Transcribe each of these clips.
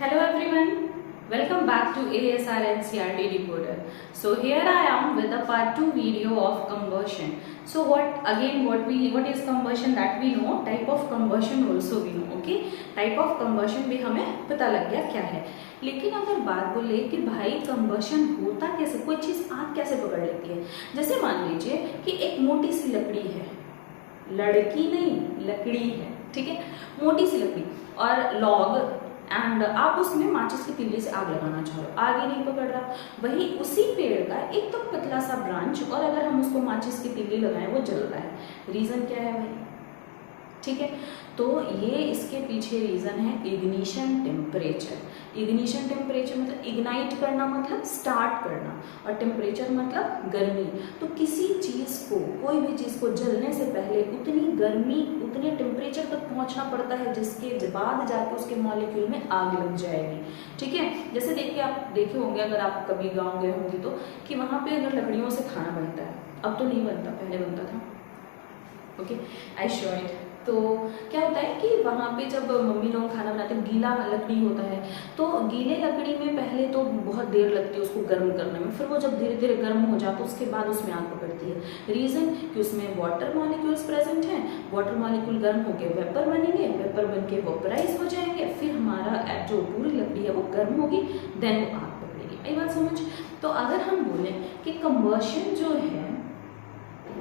Hello everyone, welcome back to ASR NCRT Decoder. So here I am with the part 2 video of combustion. So what is combustion that we know, type of combustion also we know, okay? Type of combustion भी हमें पता लग गया क्या है. लेकिन अगर बात बोले कि भाई combustion होता कैसे, कोई चीज़ आग कैसे पकड़ लेती है. जैसे मान लीजिए कि एक मोटी सी लकड़ी है, लड़की नहीं लकड़ी है, ठीक है, मोटी सी लकड़ी और लॉग एंड आप उसमें माचिस की तीली से आग लगाना चाह रहे हो, आग ही नहीं पकड़ रहा. वही उसी पेड़ का एकदम पतला सा ब्रांच और अगर हम उसको माचिस की तीली लगाएं वो जल रहा है. रीजन क्या है भाई? ठीक है, तो ये इसके पीछे रीजन है इग्निशन टेम्परेचर. इग्निशन टेम्परेचर मतलब इग्नाइट करना मतलब स्टार्ट करना और टेम्परेचर मतलब गर्मी. तो किसी चीज को, कोई भी चीज को जलने से पहले उतनी गर्मी, उतने टेम्परेचर तक पहुंचना पड़ता है जिसके बाद जाके उसके मॉलिक्यूल में आग लग जाएगी. ठीक है, जैसे देखिए आप देखे होंगे अगर आप कभी गाँव गए होंगे तो कि वहाँ पे अगर लकड़ियों से खाना बनता है, अब तो नहीं बनता, पहले बनता था. Okay, I show it. तो क्या होता है कि वहाँ पे जब मम्मी लोग खाना बनाते हैं, गीला लकड़ी होता है, तो गीले लकड़ी में पहले तो बहुत देर लगती है उसको गर्म करने में, फिर वो जब धीरे धीरे गर्म हो जाता है उसके बाद उसमें आग पकड़ती है. रीज़न कि उसमें वाटर मॉलिक्यूल्स प्रेजेंट हैं. वाटर मॉलिक्यूल गर्म होकर वेपर बनेंगे, वेपर बन के वेपराइज हो जाएंगे, फिर हमारा जो पूरी लकड़ी है वो गर्म होगी, देन वो आग पकड़ेगी. आई बात समझ? तो अगर हम बोलें कि कंबशन जो है,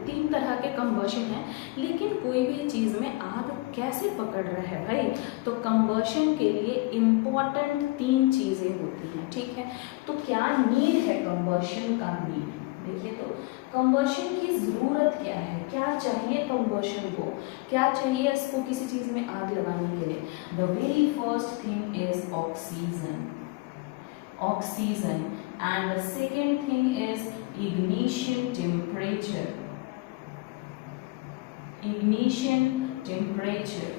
तीन तरह के कंबशन है, लेकिन कोई भी चीज में आग कैसे पकड़ रहा है भाई? तो कंबशन के लिए इम्पोर्टेंट तीन चीजें होती हैं. ठीक है, तो क्या नीड है कंबशन का? नीड देखिए, तो कंबशन की जरूरत क्या है, क्या चाहिए कंबशन को, क्या चाहिए इसको किसी चीज में आग लगाने के लिए? The very first thing is oxygen. Oxygen and the second thing is ignition temperature. Ignition temperature.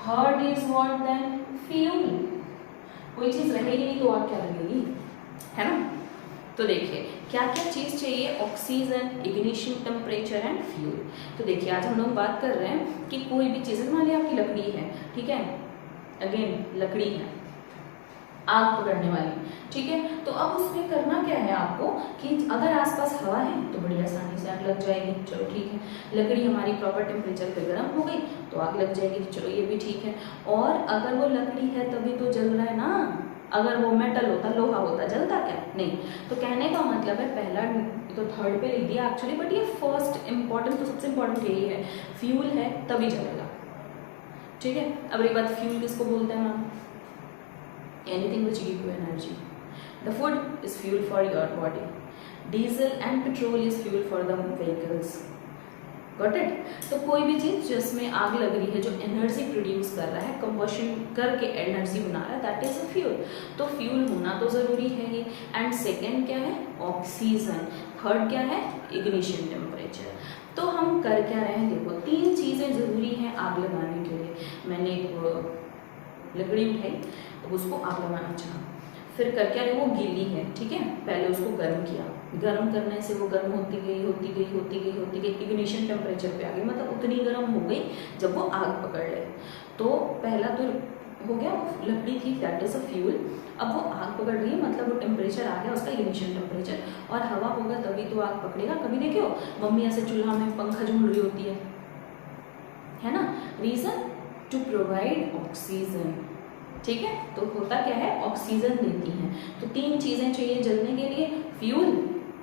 Third is what then? Fuel. कोई चीज रहेगी नहीं तो आग क्या लगेगी, है ना? तो देखिए क्या क्या चीज चाहिए? Oxygen, ignition temperature and fuel. तो देखिए आज हम लोग बात कर रहे हैं कि कोई भी चीज, मान लीजिए आपकी लकड़ी है, ठीक है, अगेन लकड़ी है आग पकड़ने वाली. ठीक है, तो अब उसमें करना क्या है आपको कि अगर आसपास हवा है तो बड़ी आसानी से आग लग जाएगी. चलो ठीक है, लकड़ी हमारी प्रॉपर टेम्परेचर पे गर्म हो गई तो आग लग जाएगी. चलो ये भी ठीक है. और अगर वो लकड़ी है तभी तो जल रहा है ना. अगर वो मेटल होता, लोहा होता, जलता क्या? नहीं. तो कहने का मतलब है पहला तो थर्ड पे लिख दिया एक्चुअली, बट ये फर्स्ट इंपॉर्टेंट, तो सबसे इंपॉर्टेंट यही है, फ्यूल है तभी जलेगा. ठीक है, अब रही बात फ्यूल किसको बोलते हैं ma'am? Anything which give you energy. The food is fuel for your body. Diesel and petrol is fuel for the vehicles. Got it? तो कोई भी चीज जिसमें आग लग रही है, जो एनर्जी प्रोड्यूस कर रहा है, कंबशन करके एनर्जी बना रहा है, दैट इज अ फ्यूल. तो फ्यूल होना तो जरूरी है ही. एंड सेकेंड क्या है? ऑक्सीजन. थर्ड क्या है? Ignition temperature. तो हम कर क्या रहे हैं? देखो तीन चीजें जरूरी हैं आग लगाने के लिए. मैंने एक लकड़ी उठाई, तो उसको आग लगाना चाहा, फिर कर क्या रहे, वो गीली है, ठीक है, पहले उसको गर्म किया, गर्म करने से वो गर्म होती गई, इग्निशन टेम्परेचर पे आ गई, मतलब उतनी गर्म हो गई जब वो आग पकड़ ले. तो पहला तो हो गया, लकड़ी थी, दैट इज अ फ्यूल. अब वो आग पकड़ रही है मतलब वो टेम्परेचर आ गया उसका, इग्निशन टेम्परेचर. और हवा होगा तभी तो आग पकड़ेगा. कभी देखे हो मम्मी ऐसे चूल्हा में पंखा झूल रही होती है ना? Reason to provide oxygen. ठीक है, तो होता क्या है? ऑक्सीजन देती हैं. तो तीन चीजें चाहिए जलने के लिए, fuel,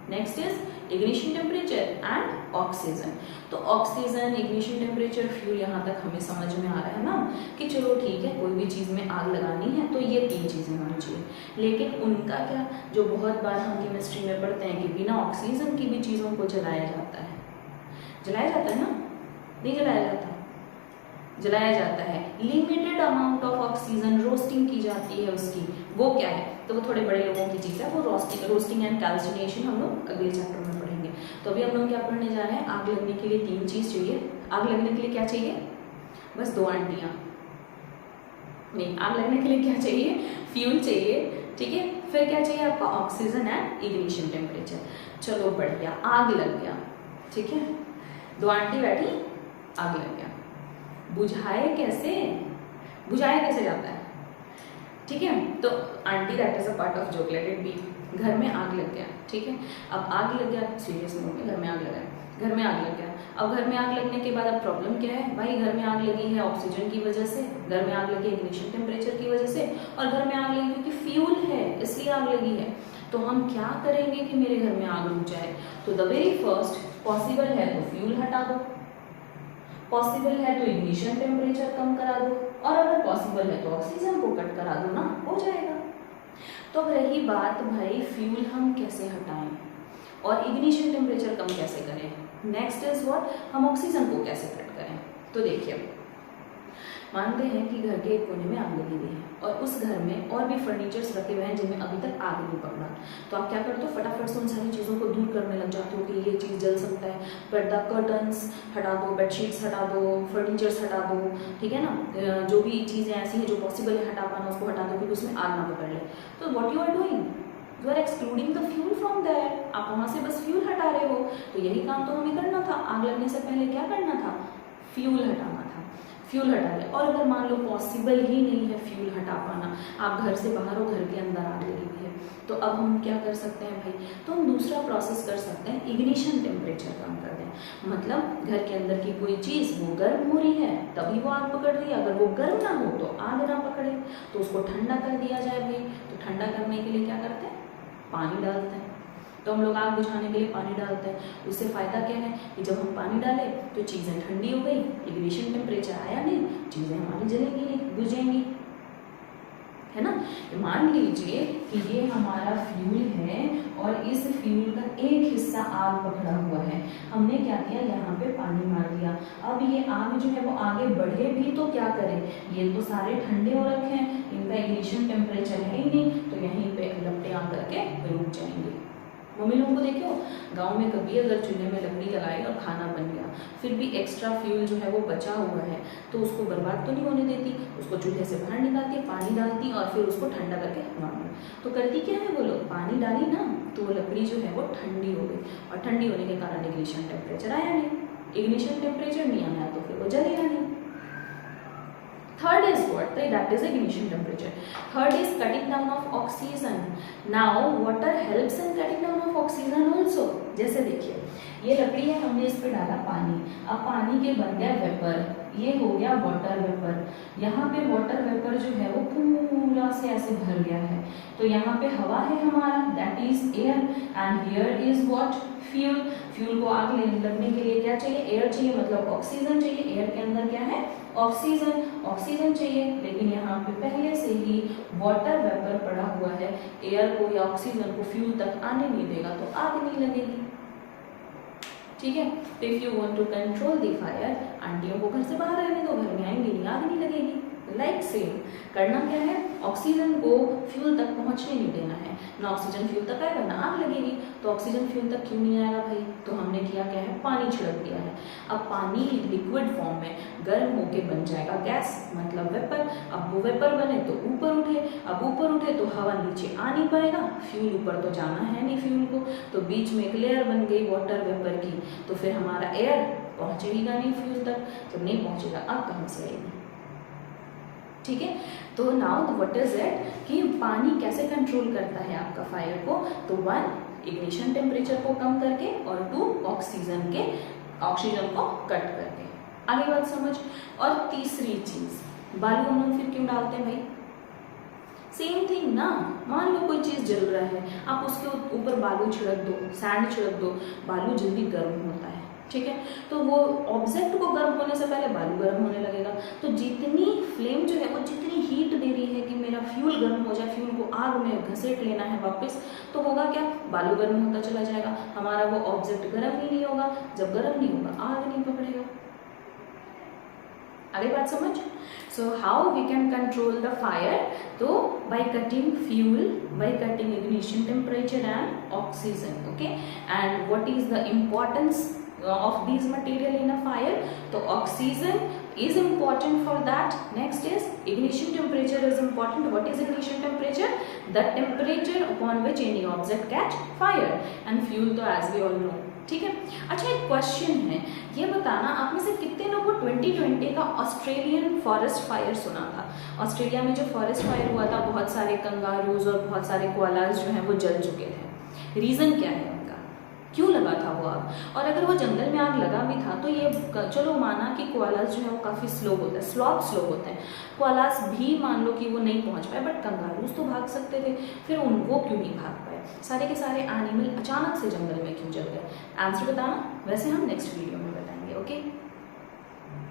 next is ignition temperature and oxygen. तो ऑक्सीजन, इग्निशन टेम्परेचर, फ्यूल, यहाँ तक हमें समझ में आ रहा है ना कि चलो ठीक है, कोई भी चीज में आग लगानी है तो ये तीन चीजें होनी चाहिए. लेकिन उनका क्या, जो बहुत बार हम केमिस्ट्री में पढ़ते हैं कि बिना ऑक्सीजन की भी चीजों को जलाया जाता है. जलाया जाता है ना? नहीं जलाया जाता? जलाया जाता है. Limited amount of oxygen roasting की जाती है उसकी. वो क्या है? तो वो थोड़े बड़े लोगों की चीज़ है, वो रोस्टिंग एंड कैल्सिनेशन हम लोग अगले चैप्टर में पढ़ेंगे. तो अभी हम लोग क्या पढ़ने जा रहे हैं? आग लगने के लिए तीन चीज़ चाहिए. आग लगने के लिए क्या चाहिए? बस दो आंटियाँ नहीं. आग लगने के लिए क्या चाहिए? फ्यूल चाहिए. ठीक है, फिर क्या चाहिए आपका? Oxygen and ignition temperature. चलो बढ़िया, आग लग गया. ठीक है, दो आंटी बैठी, आग लग गया. बुझाए कैसे? बुझाया कैसे जाता है? ठीक है। तो aunty that is a part of joke, let it be. घर में आग लग गया, ठीक है। अब आग लग गया, सीरियस मोड में, घर में आग लगा, घर में आग लग गया। अब घर में आग लगने के बाद अब प्रॉब्लम क्या है भाई, घर में आग लगी है ऑक्सीजन की वजह से, घर में आग लगी इग्निशन टेम्परेचर की वजह से, और घर में आग लगी क्योंकि फ्यूल है इसलिए आग लगी है। तो हम क्या करेंगे कि मेरे घर में आग लग जाए? तो द वेरी फर्स्ट, पॉसिबल है तो फ्यूल हटा दो, पॉसिबल है तो इग्निशन टेम्परेचर कम करा दो, और अगर पॉसिबल है तो ऑक्सीजन को कट करा दो ना, हो जाएगा। तो अब रही बात भाई फ्यूल हम कैसे हटाएं और इग्निशन टेम्परेचर कम कैसे करें। नेक्स्ट इज व्हाट, हम ऑक्सीजन को कैसे कट करें। तो देखिए, मानते हैं कि घर के एक कोने में आग लगी हुई है और उस घर में और भी फर्नीचर्स रखे हुए हैं जिनमें अभी तक आग नहीं पकड़ा। तो आप क्या करते हो, फटाफट से उन सारी चीज़ों को दूर करने लग जाते हो कि ये चीज़ जल सकता है, पर्दा कर्टन्स हटा दो, बेडशीट्स हटा दो, फर्नीचर्स हटा दो, ठीक है ना। जो भी चीज़ें ऐसी हैं जो पॉसिबल है हटा पाना, उसको हटा दो क्योंकि उसमें आग ना पकड़ ले। तो what you are doing, you are excluding the fuel from that. आप वहाँ से बस फ्यूल हटा रहे हो। तो यही काम तो हमें करना था, आग लगने से पहले क्या करना था, फ्यूल हटाना था। फ्यूल हटा लिया। और अगर मान लो पॉसिबल ही नहीं है फ्यूल हटा पाना, आप घर से बाहर हो, घर के अंदर आग लगी हुई है, तो अब हम क्या कर सकते हैं भाई, तो हम दूसरा प्रोसेस कर सकते हैं, इग्निशन टेम्परेचर कम कर दें। मतलब घर के अंदर की कोई चीज़ वो गर्म हो रही है तभी वो आग पकड़ रही है, अगर वो गर्म ना हो तो आग ना पकड़े, तो उसको ठंडा कर दिया जाए भाई। तो ठंडा करने के लिए क्या करते हैं, पानी डालते हैं। तो हम लोग आग बुझाने के लिए पानी डालते हैं। उससे फ़ायदा क्या है कि जब हम पानी डालें तो चीज़ें ठंडी हो गई, इग्निशन टेम्परेचर आया नहीं, चीज़ें हमारी जलेंगी नहीं, बुझेंगी, है ना। मान लीजिए कि ये हमारा फ्यूल है और इस फ्यूल का एक हिस्सा आग पकड़ा हुआ है। हमने क्या किया, यहाँ पे पानी मार दिया। अब ये आग जो है वो आगे बढ़े भी तो क्या करें, ये तो सारे ठंडे हो रखे हैं, इनका इग्निशन टेम्परेचर है ही नहीं, तो यहीं पे लपटें आ करके रुक जाएंगे। मम्मी लोगों को देखो, गांव में कभी अगर चूल्हे में लकड़ी लगाई और खाना बन गया, फिर भी एक्स्ट्रा फ्यूल जो है वो बचा हुआ है, तो उसको बर्बाद तो नहीं होने देती, उसको चूल्हे से बाहर निकालती, पानी डालती और फिर उसको ठंडा करके नॉर्मल। तो करती क्या है वो लोग, पानी डाली ना तो वो लकड़ी जो है वो ठंडी हो गई, और ठंडी होने के कारण इग्निशन टेम्परेचर आया नहीं। इग्निशन टेम्परेचर नहीं आया तो फिर वो जलेगा नहीं। Third is what? That is ignition temperature. Third is cutting down of oxygen. Now water helps in cutting down of oxygen also. जैसे देखिए, ये लकड़ी है, हमने इस पे डाला पानी, अब पानी के बन गया वेपर, ये हो गया वाटर वेपर। यहाँ पे वाटर वेपर जो है वो पूरा से ऐसे भर गया है, तो यहाँ पे हवा है हमारा, that is air, and here is what, fuel. Fuel को आग लगने के लिए क्या चाहिए, एयर चाहिए, मतलब ऑक्सीजन चाहिए। एयर के अंदर क्या है, ऑक्सीजन, ऑक्सीजन चाहिए, लेकिन यहाँ पे पहले से ही वाटर वेपर पड़ा हुआ है, एयर को या ऑक्सीजन को फ्यूल तक आने नहीं देगा तो आग नहीं लगेगी, ठीक है। तो if you want to control the fire, आंटियों को घर से बाहर रहने दो, घर में आएंगी नहीं, आग नहीं लगेगी। लाइक सेम करना क्या है, ऑक्सीजन को फ्यूल तक पहुंचने नहीं देना है, ना ऑक्सीजन फ्यूल तक आएगा ना आग लगेगी। तो ऑक्सीजन फ्यूल तक क्यों नहीं आएगा भाई, तो हमने किया क्या है, पानी छिड़क दिया है। अब पानी लिक्विड फॉर्म में गर्म होके बन जाएगा गैस, मतलब वेपर। अब वो वेपर बने तो ऊपर उठे, अब ऊपर उठे तो हवा नीचे आ नहीं पाएगा, फ्यूल ऊपर तो जाना है नहीं फ्यूल को, तो बीच में एक लेयर बन गई वाटर वेपर की, तो फिर हमारा एयर पहुंचेगा नहीं फ्यूल तक, जब नहीं पहुंचेगा आग कहाँ से आएगी, ठीक है। तो नाउ व्हाट इज इट कि पानी कैसे कंट्रोल करता है आपका फायर को, तो 1 इग्निशन टेम्परेचर को कम करके, और 2 ऑक्सीजन को कट करके। आगे बात समझ। और तीसरी चीज, बालू हम लोग फिर क्यों डालते हैं भाई, सेम थिंग ना। मान लो कोई चीज जल रहा है, आप उसके ऊपर बालू छिड़क दो, सैंड छिड़क दो, बालू जल्दी गर्म होता है, ठीक है। तो वो ऑब्जेक्ट को गर्म होने से पहले बालू गर्म होने लगेगा, तो जितनी फ्लेम जो है वो जितनी हीट दे रही है कि मेरा फ्यूल गर्म हो जाए, फ्यूल को आग में घसीट लेना है वापस, तो होगा क्या, बालू गर्म होता चला जाएगा, हमारा वो ऑब्जेक्ट गर्म ही नहीं होगा, जब गर्म नहीं होगा आग नहीं पकड़ेगा। आगे बात समझ। So how we can control the fire, तो by cutting fuel, by cutting ignition temperature and oxygen, okay. And what is the importance of these material in a fire, so oxygen is important for that. Next is ignition temperature is important. What is ignition temperature? The temperature upon which any object catch fire. And fuel, तो as we all know ठीक है। अच्छा एक question है, ये बताना आप में से कितने लोगों को 2020 का ऑस्ट्रेलियन फॉरेस्ट फायर सुना था। ऑस्ट्रेलिया में जो फॉरेस्ट फायर हुआ था, बहुत सारे कंगारूज और बहुत सारे कोआलास जो हैं वो जल चुके थे। रीज़न क्या है उनका, क्यों लगा था वो आग? और अगर वो जंगल में आग लगा भी था तो ये चलो माना कि कोआलास जो है वो काफ़ी स्लो होता है, स्लो होते हैं, कोआलास भी मान लो कि वो नहीं पहुंच पाए, बट कंगारूज तो भाग सकते थे, फिर उनको क्यों नहीं भाग पाए? सारे के सारे एनिमल अचानक से जंगल में क्यों जल गए? आंसर बताना, वैसे हम नेक्स्ट वीडियो में बताएंगे। ओके।